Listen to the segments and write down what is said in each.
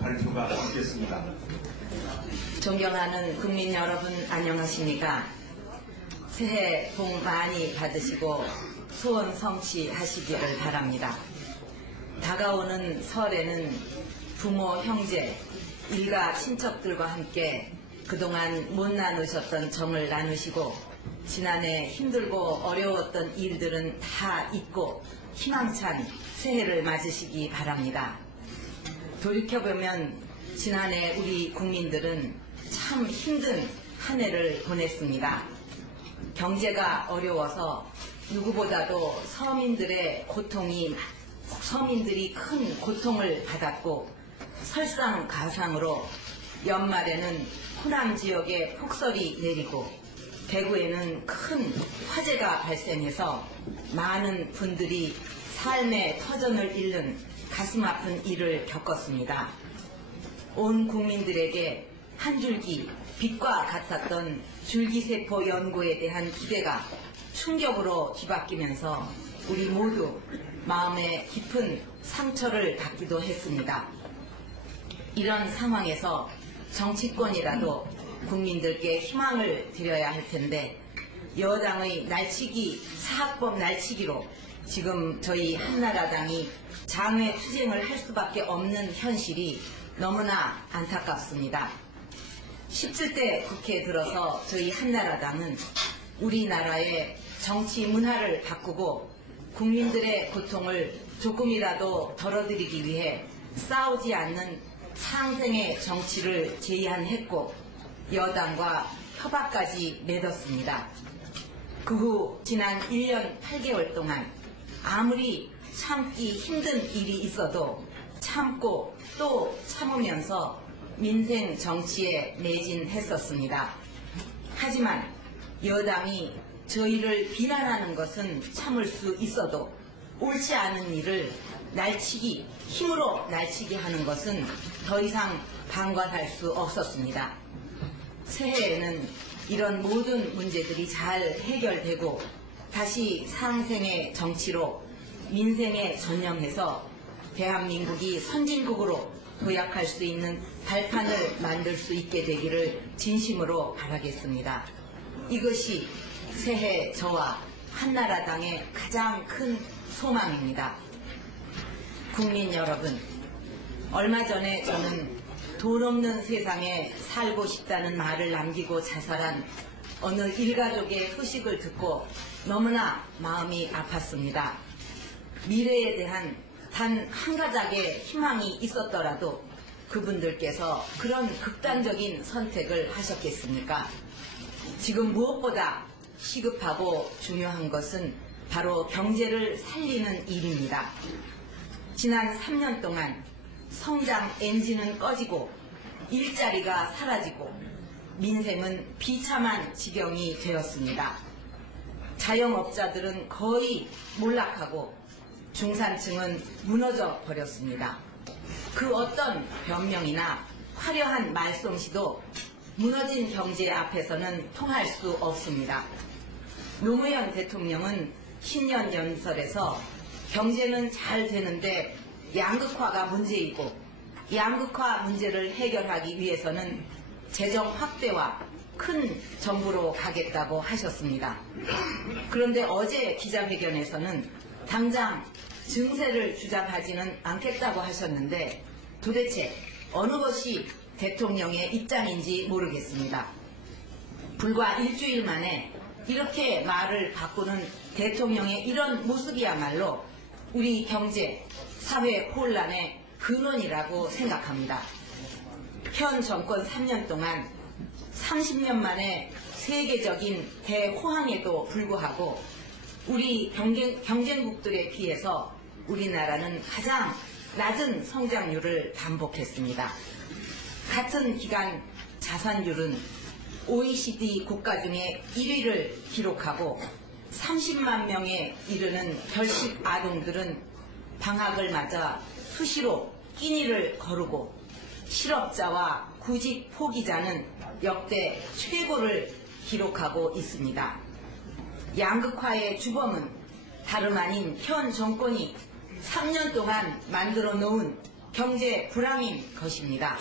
발표가 있겠습니다. 존경하는 국민 여러분, 안녕하십니까? 새해 복 많이 받으시고 소원 성취하시기를 바랍니다. 다가오는 설에는 부모, 형제, 일가, 친척들과 함께 그동안 못 나누셨던 정을 나누시고 지난해 힘들고 어려웠던 일들은 다 잊고 희망찬 새해를 맞으시기 바랍니다. 돌이켜보면 지난해 우리 국민들은 참 힘든 한 해를 보냈습니다. 경제가 어려워서 누구보다도 서민들이 큰 고통을 받았고 설상가상으로 연말에는 호남 지역에 폭설이 내리고 대구에는 큰 화재가 발생해서 많은 분들이 삶의 터전을 잃는 가슴 아픈 일을 겪었습니다. 온 국민들에게 한 줄기 빛과 같았던 줄기세포 연구에 대한 기대가 충격으로 뒤바뀌면서 우리 모두 마음에 깊은 상처를 받기도 했습니다. 이런 상황에서 정치권이라도 국민들께 희망을 드려야 할 텐데 여당의 사학법 날치기로 지금 저희 한나라당이 장외투쟁을 할 수밖에 없는 현실이 너무나 안타깝습니다. 17대 국회에 들어서 저희 한나라당은 우리나라의 정치 문화를 바꾸고 국민들의 고통을 조금이라도 덜어드리기 위해 싸우지 않는 상생의 정치를 제안했고 여당과 협약까지 맺었습니다. 그 후 지난 1년 8개월 동안 아무리 참기 힘든 일이 있어도 참고 또 참으면서 민생 정치에 매진했었습니다. 하지만 여당이 저희를 비난하는 것은 참을 수 있어도 옳지 않은 일을 힘으로 날치기 하는 것은 더 이상 방관할 수 없었습니다. 새해에는 이런 모든 문제들이 잘 해결되고 다시 상생의 정치로 민생에 전념해서 대한민국이 선진국으로 도약할 수 있는 발판을 만들 수 있게 되기를 진심으로 바라겠습니다. 이것이 새해 저와 한나라당의 가장 큰 소망입니다. 국민 여러분, 얼마 전에 저는 돈 없는 세상에 살고 싶다는 말을 남기고 자살한 어느 일가족의 소식을 듣고 너무나 마음이 아팠습니다. 미래에 대한 단 한 가닥의 희망이 있었더라도 그분들께서 그런 극단적인 선택을 하셨겠습니까? 지금 무엇보다 시급하고 중요한 것은 바로 경제를 살리는 일입니다. 지난 3년 동안 성장 엔진은 꺼지고 일자리가 사라지고 민생은 비참한 지경이 되었습니다. 자영업자들은 거의 몰락하고 중산층은 무너져 버렸습니다. 그 어떤 변명이나 화려한 말솜씨도 무너진 경제 앞에서는 통할 수 없습니다. 노무현 대통령은 신년 연설에서 경제는 잘 되는데 양극화가 문제이고 양극화 문제를 해결하기 위해서는 재정 확대와 큰 정부로 가겠다고 하셨습니다. 그런데 어제 기자회견에서는 당장 증세를 주장하지는 않겠다고 하셨는데 도대체 어느 것이 대통령의 입장인지 모르겠습니다. 불과 일주일 만에 이렇게 말을 바꾸는 대통령의 이런 모습이야말로 우리 경제, 사회 혼란의 근원이라고 생각합니다. 현 정권 3년 동안 30년 만에 세계적인 대호황에도 불구하고 우리 경쟁국들에 비해서 우리나라는 가장 낮은 성장률을 반복했습니다. 같은 기간 자산율은 OECD 국가 중에 1위를 기록하고 30만 명에 이르는 결식 아동들은 방학을 맞아 수시로 끼니를 거르고 실업자와 구직 포기자는 역대 최고를 기록하고 있습니다. 양극화의 주범은 다름 아닌 현 정권이 3년 동안 만들어 놓은 경제 불황인 것입니다.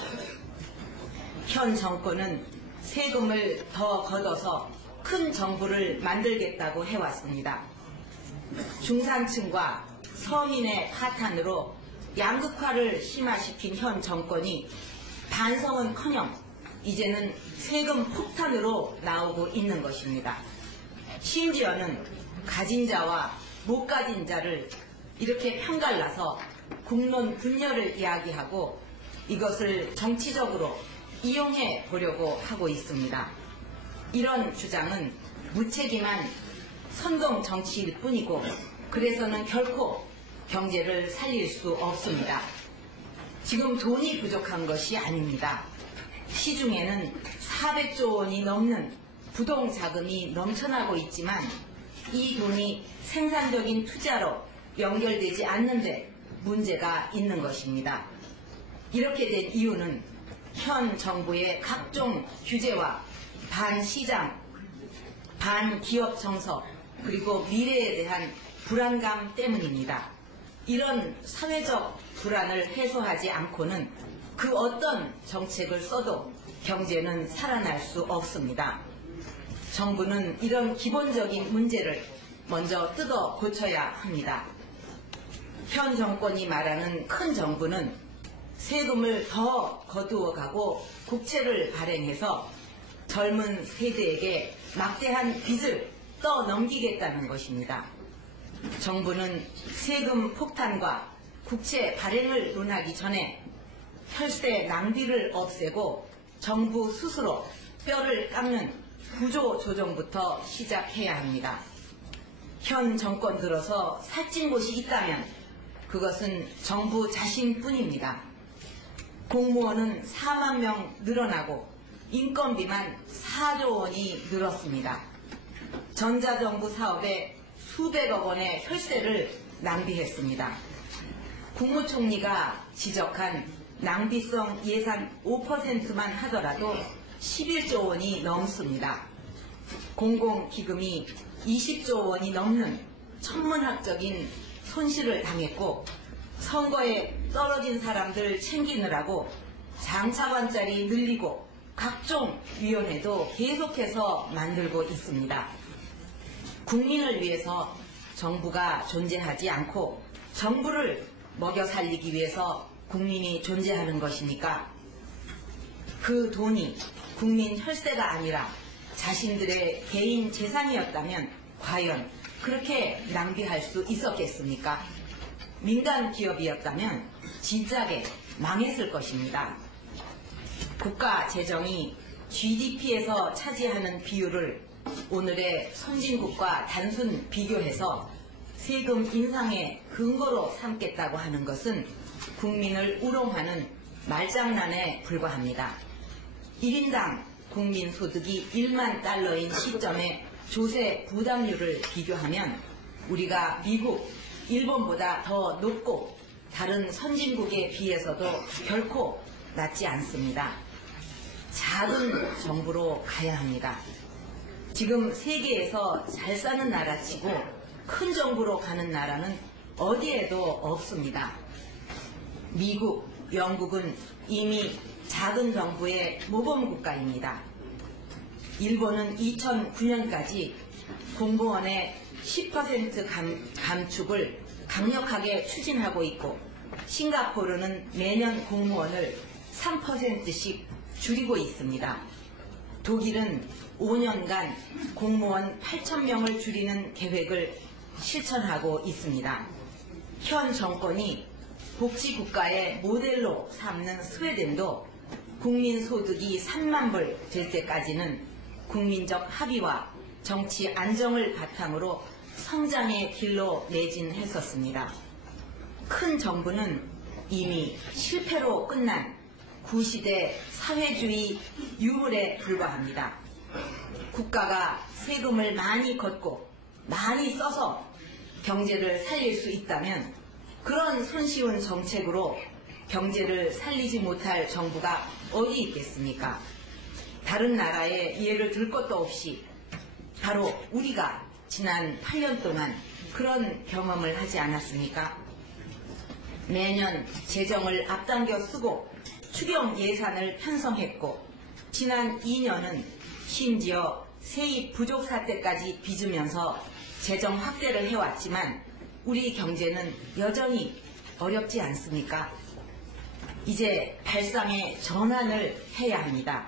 현 정권은 세금을 더 걷어서 큰 정부를 만들겠다고 해왔습니다. 중산층과 서민의 파탄으로 양극화를 심화시킨 현 정권이 반성은커녕 이제는 세금 폭탄으로 나오고 있는 것입니다. 심지어는 가진 자와 못 가진 자를 이렇게 편갈라서 국론 분열을 이야기하고 이것을 정치적으로 이용해 보려고 하고 있습니다. 이런 주장은 무책임한 선동 정치일 뿐이고 그래서는 결코 경제를 살릴 수 없습니다. 지금 돈이 부족한 것이 아닙니다. 시중에는 400조 원이 넘는 부동자금이 넘쳐나고 있지만 이 돈이 생산적인 투자로 연결되지 않는데 문제가 있는 것입니다. 이렇게 된 이유는 현 정부의 각종 규제와 반시장, 반기업 정서 그리고 미래에 대한 불안감 때문입니다. 이런 사회적 불안을 해소하지 않고는 그 어떤 정책을 써도 경제는 살아날 수 없습니다. 정부는 이런 기본적인 문제를 먼저 뜯어 고쳐야 합니다. 현 정권이 말하는 큰 정부는 세금을 더 거두어가고 국채를 발행해서 젊은 세대에게 막대한 빚을 떠넘기겠다는 것입니다. 정부는 세금 폭탄과 국채 발행을 논하기 전에 혈세 낭비를 없애고 정부 스스로 뼈를 깎는 구조 조정부터 시작해야 합니다. 현 정권 들어서 살찐 곳이 있다면 그것은 정부 자신뿐입니다. 공무원은 4만 명 늘어나고 인건비만 4조 원이 늘었습니다. 전자정부 사업에 수백억 원의 혈세를 낭비했습니다. 국무총리가 지적한 낭비성 예산 5%만 하더라도 11조 원이 넘습니다. 공공기금이 20조 원이 넘는 천문학적인 손실을 당했고 선거에 떨어진 사람들 챙기느라고 장차관짜리 늘리고 각종 위원회도 계속해서 만들고 있습니다. 국민을 위해서 정부가 존재하지 않고 정부를 먹여 살리기 위해서 국민이 존재하는 것이니까 그 돈이 국민 혈세가 아니라 자신들의 개인 재산이었다면 과연 그렇게 낭비할 수 있었겠습니까? 민간 기업이었다면 진작에 망했을 것입니다. 국가 재정이 GDP에서 차지하는 비율을 오늘의 선진국과 단순 비교해서 세금 인상의 근거로 삼겠다고 하는 것은 국민을 우롱하는 말장난에 불과합니다. 1인당 국민소득이 1만 달러인 시점에 조세 부담률을 비교하면 우리가 미국, 일본보다 더 높고 다른 선진국에 비해서도 결코 낮지 않습니다. 작은 정부로 가야 합니다. 지금 세계에서 잘 사는 나라치고 큰 정부로 가는 나라는 어디에도 없습니다. 미국, 영국은 이미 작은 정부의 모범국가입니다. 일본은 2009년까지 공무원의 10% 감축을 강력하게 추진하고 있고 싱가포르는 매년 공무원을 3%씩 줄이고 있습니다. 독일은 5년간 공무원 8,000명을 줄이는 계획을 실천하고 있습니다. 현 정권이 복지국가의 모델로 삼는 스웨덴도 국민소득이 3만 불 될 때까지는 국민적 합의와 정치 안정을 바탕으로 성장의 길로 매진했었습니다. 큰 정부는 이미 실패로 끝난 구시대 사회주의 유물에 불과합니다. 국가가 세금을 많이 걷고 많이 써서 경제를 살릴 수 있다면 그런 손쉬운 정책으로 경제를 살리지 못할 정부가 어디 있겠습니까? 다른 나라의 예를 들 것도 없이 바로 우리가 지난 8년 동안 그런 경험을 하지 않았습니까? 매년 재정을 앞당겨 쓰고 추경 예산을 편성했고 지난 2년은 심지어 세입 부족 사태까지 빚으면서 재정 확대를 해왔지만 우리 경제는 여전히 어렵지 않습니까? 이제 발상의 전환을 해야 합니다.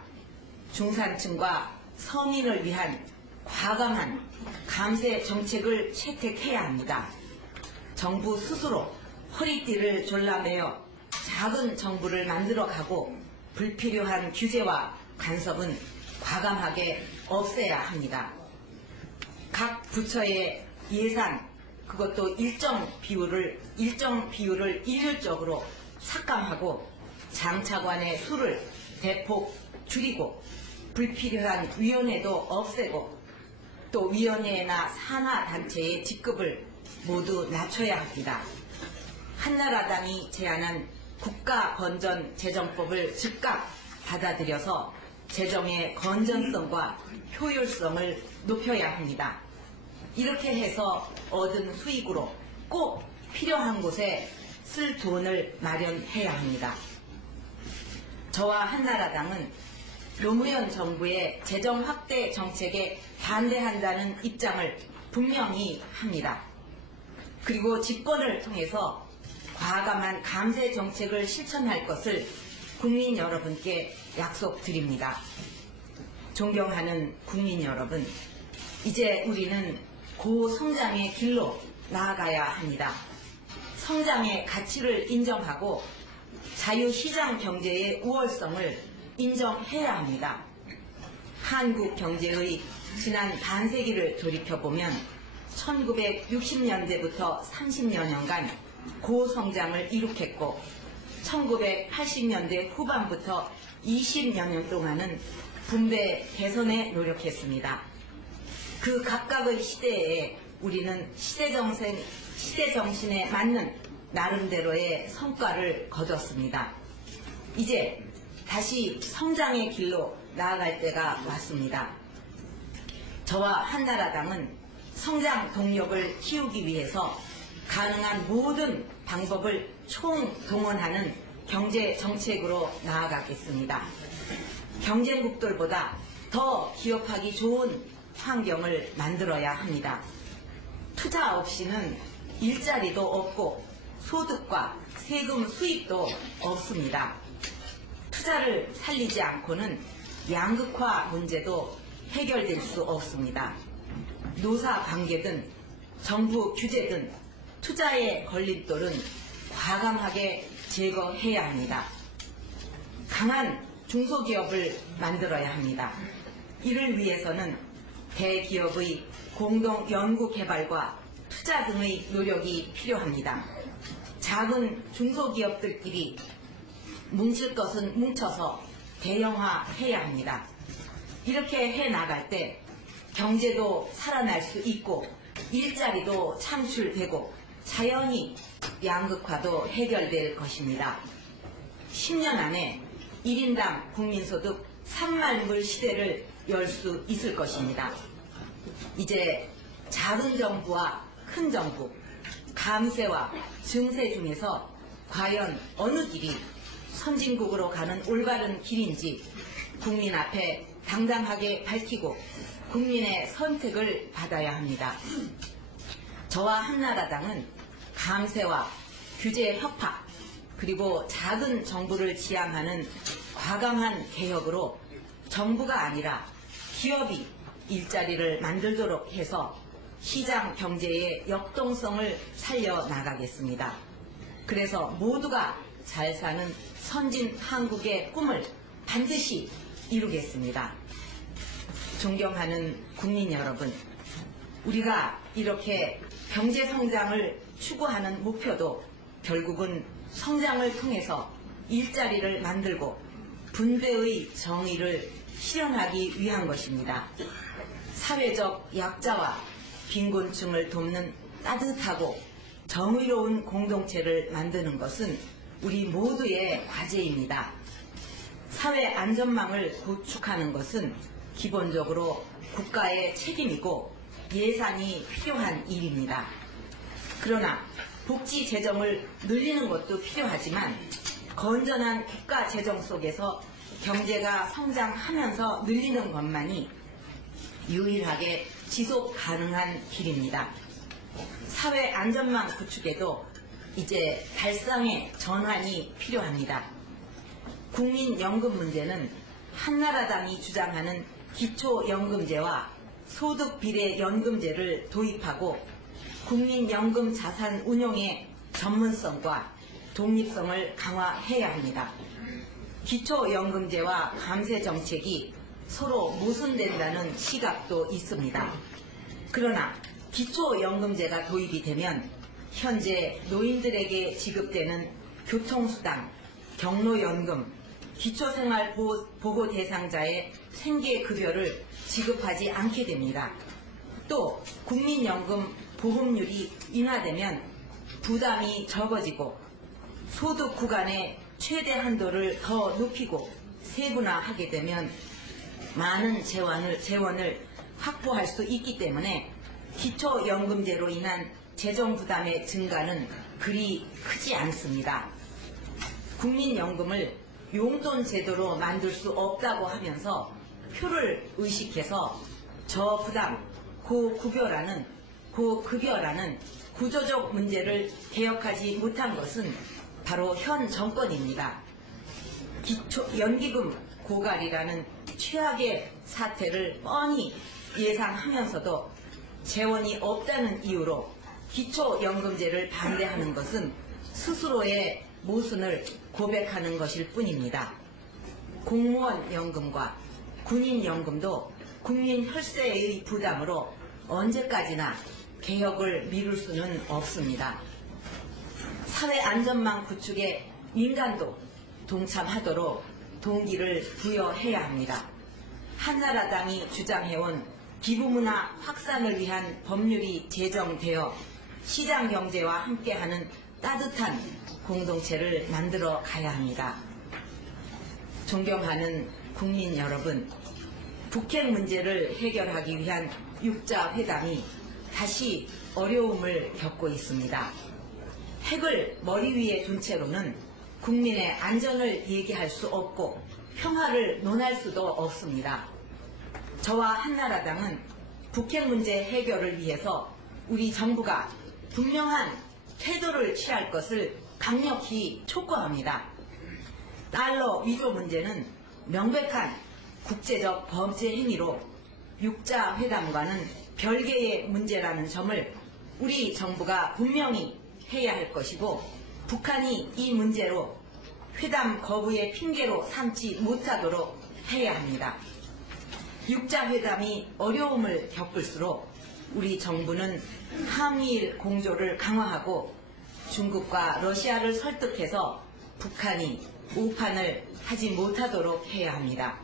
중산층과 서민을 위한 과감한 감세 정책을 채택해야 합니다. 정부 스스로 허리띠를 졸라매어 작은 정부를 만들어가고 불필요한 규제와 간섭은 과감하게 없애야 합니다. 각 부처의 예산, 그것도 일정 비율을 일률적으로 삭감하고 장차관의 수를 대폭 줄이고 불필요한 위원회도 없애고 또 위원회나 산하단체의 직급을 모두 낮춰야 합니다. 한나라당이 제안한 국가건전재정법을 즉각 받아들여서 재정의 건전성과 효율성을 높여야 합니다. 이렇게 해서 얻은 수익으로 꼭 필요한 곳에 쓸 돈을 마련해야 합니다. 저와 한나라당은 노무현 정부의 재정 확대 정책에 반대한다는 입장을 분명히 합니다. 그리고 집권을 통해서 과감한 감세 정책을 실천할 것을 국민 여러분께 약속드립니다. 존경하는 국민 여러분, 이제 우리는 고성장의 길로 나아가야 합니다. 성장의 가치를 인정하고 자유시장 경제의 우월성을 인정해야 합니다. 한국 경제의 지난 반세기를 돌이켜보면 1960년대부터 30여 년간 고성장을 이룩했고 1980년대 후반부터 20여 년 동안은 분배 개선에 노력했습니다. 그 각각의 시대에 우리는 시대정신에 맞는 나름대로의 성과를 거뒀습니다. 이제 다시 성장의 길로 나아갈 때가 왔습니다. 저와 한나라당은 성장 동력을 키우기 위해서 가능한 모든 방법을 총동원하는 경제 정책으로 나아가겠습니다. 경쟁국들보다 더 기업하기 좋은 환경을 만들어야 합니다. 투자 없이는 일자리도 없고 소득과 세금 수입도 없습니다. 투자를 살리지 않고는 양극화 문제도 해결될 수 없습니다. 노사 관계든 정부 규제든 투자의 걸림돌은 과감하게 제거해야 합니다. 강한 중소기업을 만들어야 합니다. 이를 위해서는 대기업의 공동 연구개발과 투자 등의 노력이 필요합니다. 작은 중소기업들끼리 뭉칠 것은 뭉쳐서 대형화해야 합니다. 이렇게 해나갈 때 경제도 살아날 수 있고 일자리도 창출되고 자연히 양극화도 해결될 것입니다. 10년 안에 1인당 국민소득 3만 불 시대를 열 수 있을 것입니다. 이제 작은 정부와 큰 정부, 감세와 증세 중에서 과연 어느 길이 선진국으로 가는 올바른 길인지 국민 앞에 당당하게 밝히고 국민의 선택을 받아야 합니다. 저와 한나라당은 감세와 규제 협박 그리고 작은 정부를 지향하는 과감한 개혁으로 정부가 아니라 기업이 일자리를 만들도록 해서 시장 경제의 역동성을 살려나가겠습니다. 그래서 모두가 잘 사는 선진 한국의 꿈을 반드시 이루겠습니다. 존경하는 국민 여러분, 우리가 이렇게 경제 성장을 추구하는 목표도 결국은 성장을 통해서 일자리를 만들고 분배의 정의를 실현하기 위한 것입니다. 사회적 약자와 빈곤층을 돕는 따뜻하고 정의로운 공동체를 만드는 것은 우리 모두의 과제입니다. 사회 안전망을 구축하는 것은 기본적으로 국가의 책임이고 예산이 필요한 일입니다. 그러나 복지 재정을 늘리는 것도 필요하지만 건전한 국가 재정 속에서 경제가 성장하면서 늘리는 것만이 유일하게 지속 가능한 길입니다. 사회 안전망 구축에도 이제 발상의 전환이 필요합니다. 국민연금 문제는 한나라당이 주장하는 기초연금제와 소득비례연금제를 도입하고 국민연금 자산 운용의 전문성과 독립성을 강화해야 합니다. 기초연금제와 감세정책이 서로 모순된다는 시각도 있습니다. 그러나 기초연금제가 도입이 되면 현재 노인들에게 지급되는 교통수당, 경로연금, 기초생활보호 대상자의 생계급여를 지급하지 않게 됩니다. 또 국민연금 보험률이 인하되면 부담이 적어지고 소득 구간의 최대 한도를 더 높이고 세분화하게 되면 많은 재원을 확보할 수 있기 때문에 기초연금제로 인한 재정 부담의 증가는 그리 크지 않습니다. 국민연금을 용돈 제도로 만들 수 없다고 하면서 표를 의식해서 저부담, 고급여라는 구조적 문제를 개혁하지 못한 것은 바로 현 정권입니다. 연기금 고갈이라는 최악의 사태를 뻔히 예상하면서도 재원이 없다는 이유로 기초연금제를 반대하는 것은 스스로의 모순을 고백하는 것일 뿐입니다. 공무원 연금과 군인 연금도 국민 혈세의 부담으로 언제까지나 개혁을 미룰 수는 없습니다. 사회 안전망 구축에 민간도 동참하도록 동기를 부여해야 합니다. 한나라당이 주장해온 기부문화 확산을 위한 법률이 제정되어 시장경제와 함께하는 따뜻한 공동체를 만들어 가야 합니다. 존경하는 국민 여러분, 북핵 문제를 해결하기 위한 육자회담이 다시 어려움을 겪고 있습니다. 핵을 머리 위에 둔 채로는 국민의 안전을 얘기할 수 없고 평화를 논할 수도 없습니다. 저와 한나라당은 북핵 문제 해결을 위해서 우리 정부가 분명한 태도를 취할 것을 강력히 촉구합니다. 달러 위조 문제는 명백한 국제적 범죄 행위로 육자회담과는 별개의 문제라는 점을 우리 정부가 분명히 해야 할 것이고, 북한이 이 문제로 회담 거부의 핑계로 삼지 못하도록 해야 합니다. 육자회담이 어려움을 겪을수록 우리 정부는 한미일 공조를 강화하고 중국과 러시아를 설득해서 북한이 오판을 하지 못하도록 해야 합니다.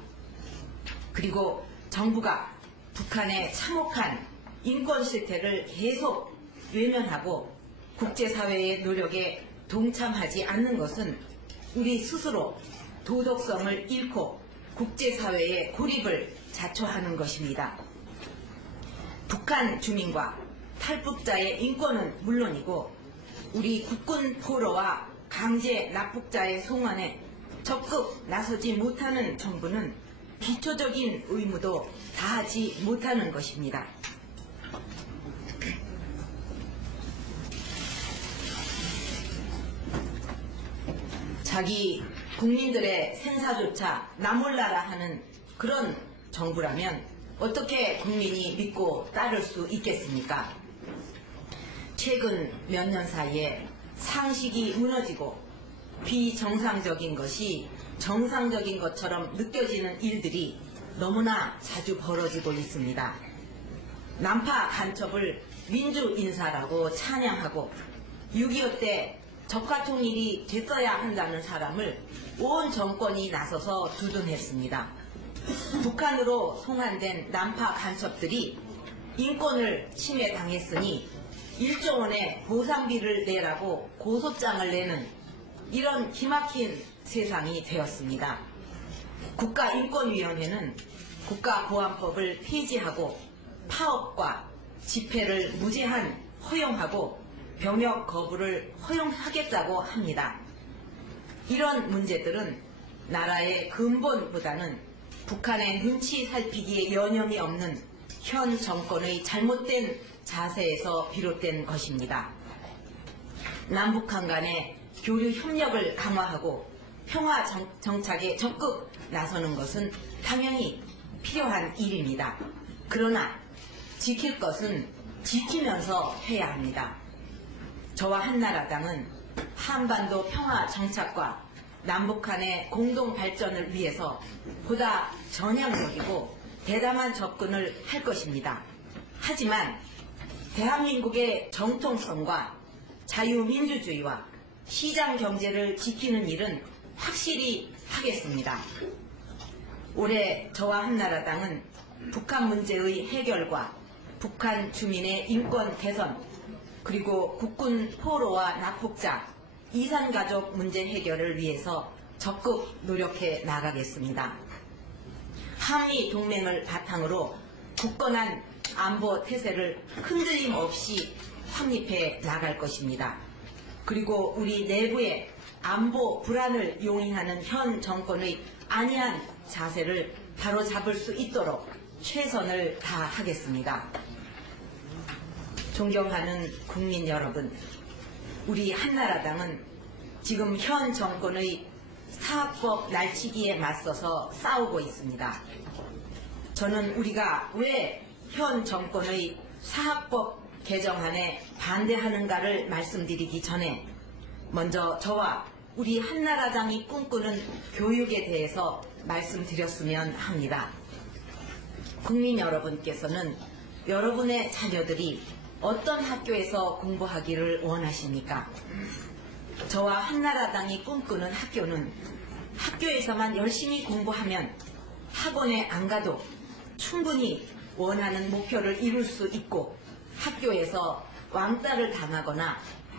그리고 정부가 북한의 참혹한 인권 실태를 계속 외면하고 국제사회의 노력에 동참하지 않는 것은 우리 스스로 도덕성을 잃고 국제사회의 고립을 자초하는 것입니다. 북한 주민과 탈북자의 인권은 물론이고 우리 국군 포로와 강제 납북자의 송환에 적극 나서지 못하는 정부는 기초적인 의무도 다하지 못하는 것입니다. 자기 국민들의 생사조차 나몰라라 하는 그런 정부라면 어떻게 국민이 믿고 따를 수 있겠습니까? 최근 몇 년 사이에 상식이 무너지고 비정상적인 것이 정상적인 것처럼 느껴지는 일들이 너무나 자주 벌어지고 있습니다. 난파 간첩을 민주인사라고 찬양하고 6.25 때 적화통일이 됐어야 한다는 사람을 온 정권이 나서서 두둔했습니다. 북한으로 송환된 난파 간첩들이 인권을 침해당했으니 1조 원의 보상비를 내라고 고소장을 내는 이런 기막힌 세상이 되었습니다. 국가인권위원회는 국가보안법을 폐지하고 파업과 집회를 무제한 허용하고 병역 거부를 허용하겠다고 합니다. 이런 문제들은 나라의 근본보다는 북한의 눈치 살피기에 여념이 없는 현 정권의 잘못된 자세에서 비롯된 것입니다. 남북한 간의 교류 협력을 강화하고 평화 정착에 적극 나서는 것은 당연히 필요한 일입니다. 그러나 지킬 것은 지키면서 해야 합니다. 저와 한나라당은 한반도 평화 정착과 남북한의 공동 발전을 위해서 보다 전향적이고 대담한 접근을 할 것입니다. 하지만 대한민국의 정통성과 자유민주주의와 시장 경제를 지키는 일은 확실히 하겠습니다. 올해 저와 한나라당은 북한 문제의 해결과 북한 주민의 인권 개선, 그리고 국군 포로와 납북자, 이산가족 문제 해결을 위해서 적극 노력해 나가겠습니다. 한미 동맹을 바탕으로 굳건한 안보 태세를 흔들림 없이 확립해 나갈 것입니다. 그리고 우리 내부의 안보 불안을 용인하는 현 정권의 안이한 자세를 바로잡을 수 있도록 최선을 다하겠습니다. 존경하는 국민 여러분, 우리 한나라당은 지금 현 정권의 사학법 날치기에 맞서서 싸우고 있습니다. 저는 우리가 왜 현 정권의 사학법 개정안에 반대하는가를 말씀드리기 전에 먼저 저와 우리 한나라당이 꿈꾸는 교육에 대해서 말씀드렸으면 합니다. 국민 여러분께서는 여러분의 자녀들이 어떤 학교에서 공부하기를 원하십니까? 저와 한나라당이 꿈꾸는 학교는 학교에서만 열심히 공부하면 학원에 안 가도 충분히 원하는 목표를 이룰 수 있고 학교에서 왕따를 당하거나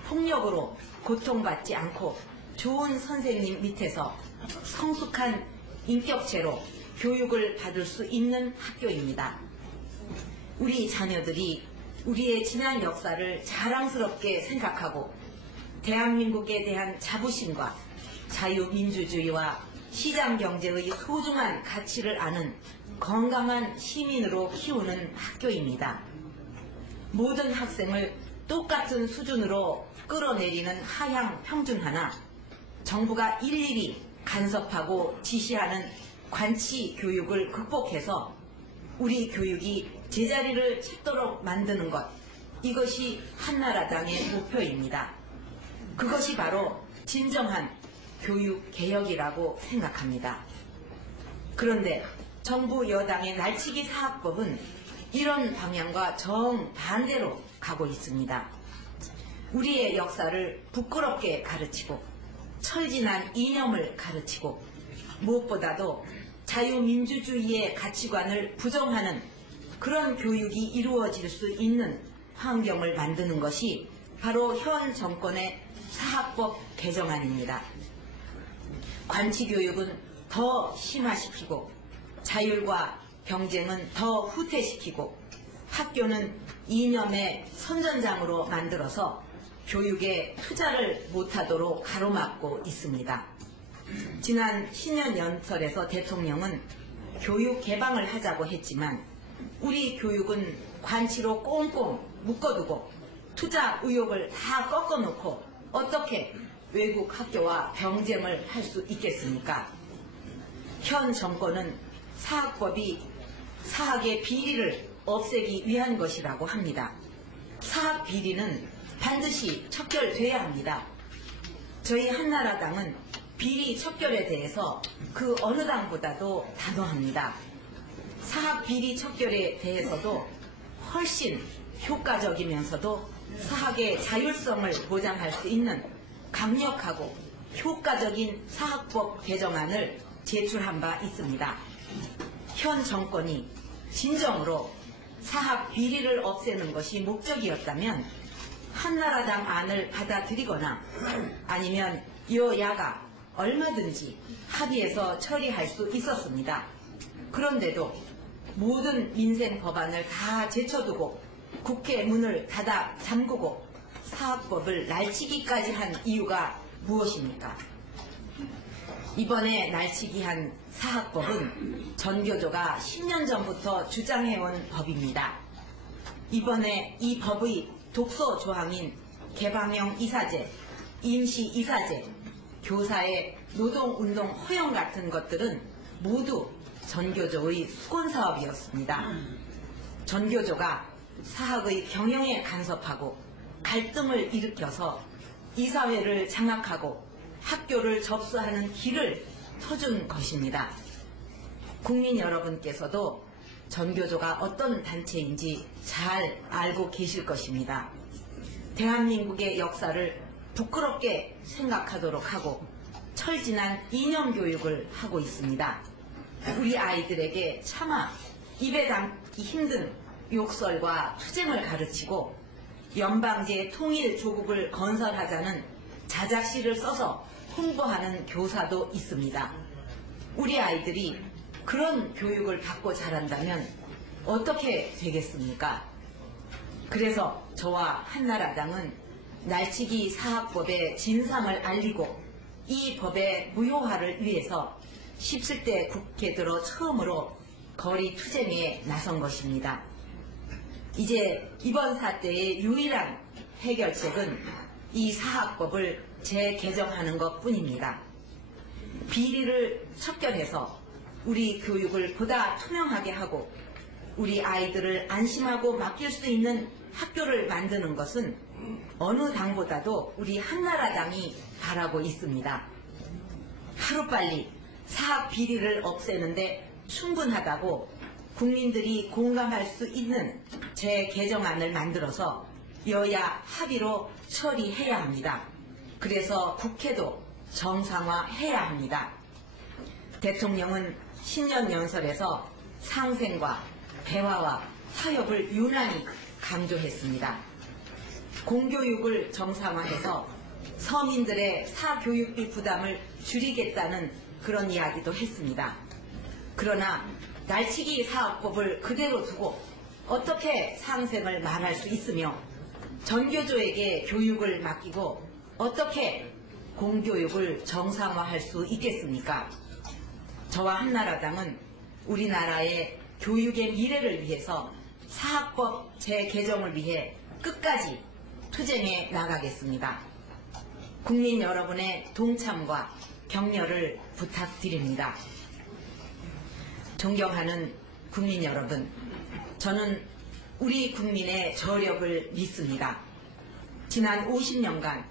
폭력으로 고통받지 않고 좋은 선생님 밑에서 성숙한 인격체로 교육을 받을 수 있는 학교입니다. 우리 자녀들이 우리의 지난 역사를 자랑스럽게 생각하고 대한민국에 대한 자부심과 자유민주주의와 시장경제의 소중한 가치를 아는 건강한 시민으로 키우는 학교입니다. 모든 학생을 똑같은 수준으로 끌어내리는 하향 평준화나 정부가 일일이 간섭하고 지시하는 관치 교육을 극복해서 우리 교육이 제자리를 찾도록 만드는 것, 이것이 한나라당의 목표입니다. 그것이 바로 진정한 교육개혁이라고 생각합니다. 그런데 정부 여당의 날치기 사학법은 이런 방향과 정반대로 가고 있습니다. 우리의 역사를 부끄럽게 가르치고 철진한 이념을 가르치고 무엇보다도 자유민주주의의 가치관을 부정하는 그런 교육이 이루어질 수 있는 환경을 만드는 것이 바로 현 정권의 사학법 개정안입니다. 관치교육은 더 심화시키고 자율과 경쟁은 더 후퇴시키고 학교는 이념의 선전장으로 만들어서 교육에 투자를 못하도록 가로막고 있습니다. 지난 신년 연설에서 대통령은 교육 개방을 하자고 했지만 우리 교육은 관치로 꽁꽁 묶어두고 투자 의욕을 다 꺾어놓고 어떻게 외국 학교와 경쟁을 할 수 있겠습니까? 현 정권은 사학법이 사학의 비리를 없애기 위한 것이라고 합니다. 사학 비리는 반드시 척결돼야 합니다. 저희 한나라당은 비리 척결에 대해서 그 어느 당보다도 단호합니다. 사학 비리 척결에 대해서도 훨씬 효과적이면서도 사학의 자율성을 보장할 수 있는 강력하고 효과적인 사학법 개정안을 제출한 바 있습니다. 현 정권이 진정으로 사학 비리를 없애는 것이 목적이었다면 한나라당 안을 받아들이거나 아니면 여야가 얼마든지 합의해서 처리할 수 있었습니다. 그런데도 모든 민생 법안을 다 제쳐두고 국회 문을 닫아 잠그고 사학법을 날치기까지 한 이유가 무엇입니까? 이번에 날치기한 사학법은 전교조가 10년 전부터 주장해온 법입니다. 이번에 이 법의 독소 조항인 개방형 이사제, 임시 이사제, 교사의 노동운동 허용 같은 것들은 모두 전교조의 수건사업이었습니다. 전교조가 사학의 경영에 간섭하고 갈등을 일으켜서 이사회를 장악하고 학교를 접수하는 길을 터준 것입니다. 국민 여러분께서도 전교조가 어떤 단체인지 잘 알고 계실 것입니다. 대한민국의 역사를 부끄럽게 생각하도록 하고 철진한 이념교육을 하고 있습니다. 우리 아이들에게 차마 입에 담기 힘든 욕설과 투쟁을 가르치고 연방제 통일 조국을 건설하자는 자작시를 써서 홍보하는 교사도 있습니다. 우리 아이들이 그런 교육을 받고 자란다면 어떻게 되겠습니까? 그래서 저와 한나라당은 날치기 사학법의 진상을 알리고 이 법의 무효화를 위해서 17대 국회 들어 처음으로 거리 투쟁에 나선 것입니다. 이제 이번 사태의 유일한 해결책은 이 사학법을 재개정하는 것뿐입니다. 비리를 척결해서 우리 교육을 보다 투명하게 하고 우리 아이들을 안심하고 맡길 수 있는 학교를 만드는 것은 어느 당보다도 우리 한나라당이 바라고 있습니다. 하루빨리 사학 비리를 없애는데 충분하다고 국민들이 공감할 수 있는 재개정안을 만들어서 여야 합의로 처리해야 합니다. 그래서 국회도 정상화해야 합니다. 대통령은 신년연설에서 상생과 대화와 타협을 유난히 강조했습니다. 공교육을 정상화해서 서민들의 사교육비 부담을 줄이겠다는 그런 이야기도 했습니다. 그러나 날치기 사학법을 그대로 두고 어떻게 상생을 말할 수 있으며 전교조에게 교육을 맡기고 어떻게 공교육을 정상화할 수 있겠습니까? 저와 한나라당은 우리나라의 교육의 미래를 위해서 사학법 재개정을 위해 끝까지 투쟁해 나가겠습니다. 국민 여러분의 동참과 격려를 부탁드립니다. 존경하는 국민 여러분, 저는 우리 국민의 저력을 믿습니다. 지난 50년간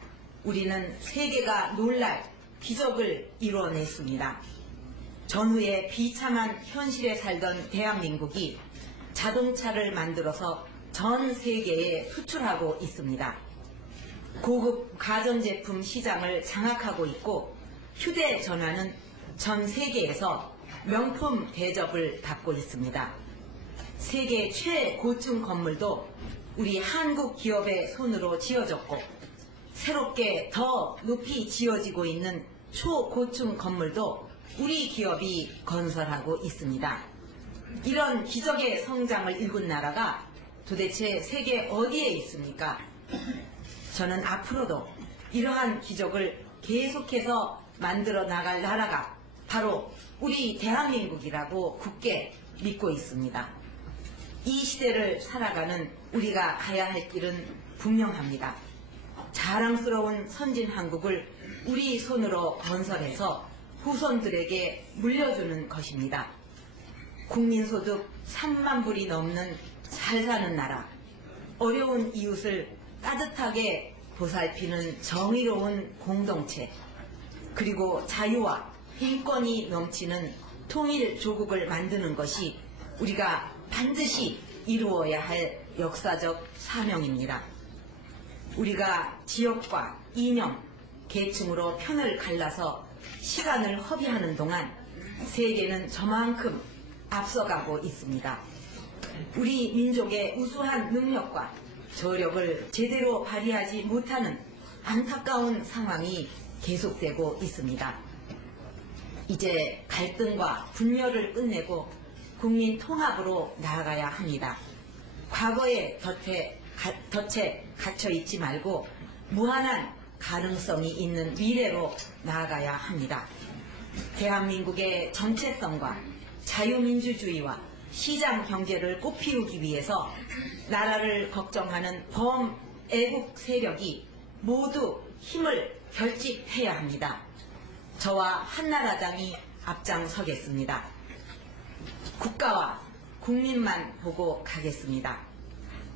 우리는 세계가 놀랄 기적을 이뤄냈습니다. 전후의 비참한 현실에 살던 대한민국이 자동차를 만들어서 전 세계에 수출하고 있습니다. 고급 가전제품 시장을 장악하고 있고 휴대전화는 전 세계에서 명품 대접을 받고 있습니다. 세계 최고층 건물도 우리 한국 기업의 손으로 지어졌고 새롭게 더 높이 지어지고 있는 초고층 건물도 우리 기업이 건설하고 있습니다. 이런 기적의 성장을 일군 나라가 도대체 세계 어디에 있습니까? 저는 앞으로도 이러한 기적을 계속해서 만들어 나갈 나라가 바로 우리 대한민국이라고 굳게 믿고 있습니다. 이 시대를 살아가는 우리가 가야 할 길은 분명합니다. 자랑스러운 선진 한국을 우리 손으로 건설해서 후손들에게 물려주는 것입니다. 국민소득 3만 불이 넘는 잘 사는 나라, 어려운 이웃을 따뜻하게 보살피는 정의로운 공동체, 그리고 자유와 인권이 넘치는 통일 조국을 만드는 것이 우리가 반드시 이루어야 할 역사적 사명입니다. 우리가 지역과 이념, 계층으로 편을 갈라서 시간을 허비하는 동안 세계는 저만큼 앞서가고 있습니다. 우리 민족의 우수한 능력과 저력을 제대로 발휘하지 못하는 안타까운 상황이 계속되고 있습니다. 이제 갈등과 분열을 끝내고 국민 통합으로 나아가야 합니다. 과거의 곁에 덫에 갇혀 있지 말고 무한한 가능성이 있는 미래로 나아가야 합니다. 대한민국의 정체성과 자유민주주의와 시장 경제를 꽃피우기 위해서 나라를 걱정하는 범애국 세력이 모두 힘을 결집해야 합니다. 저와 한나라당이 앞장서겠습니다. 국가와 국민만 보고 가겠습니다.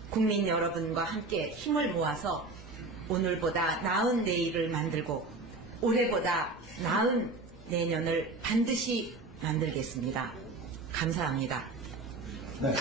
국민 여러분과 함께 힘을 모아서 오늘보다 나은 내일을 만들고 올해보다 나은 내년을 반드시 만들겠습니다. 감사합니다. 네.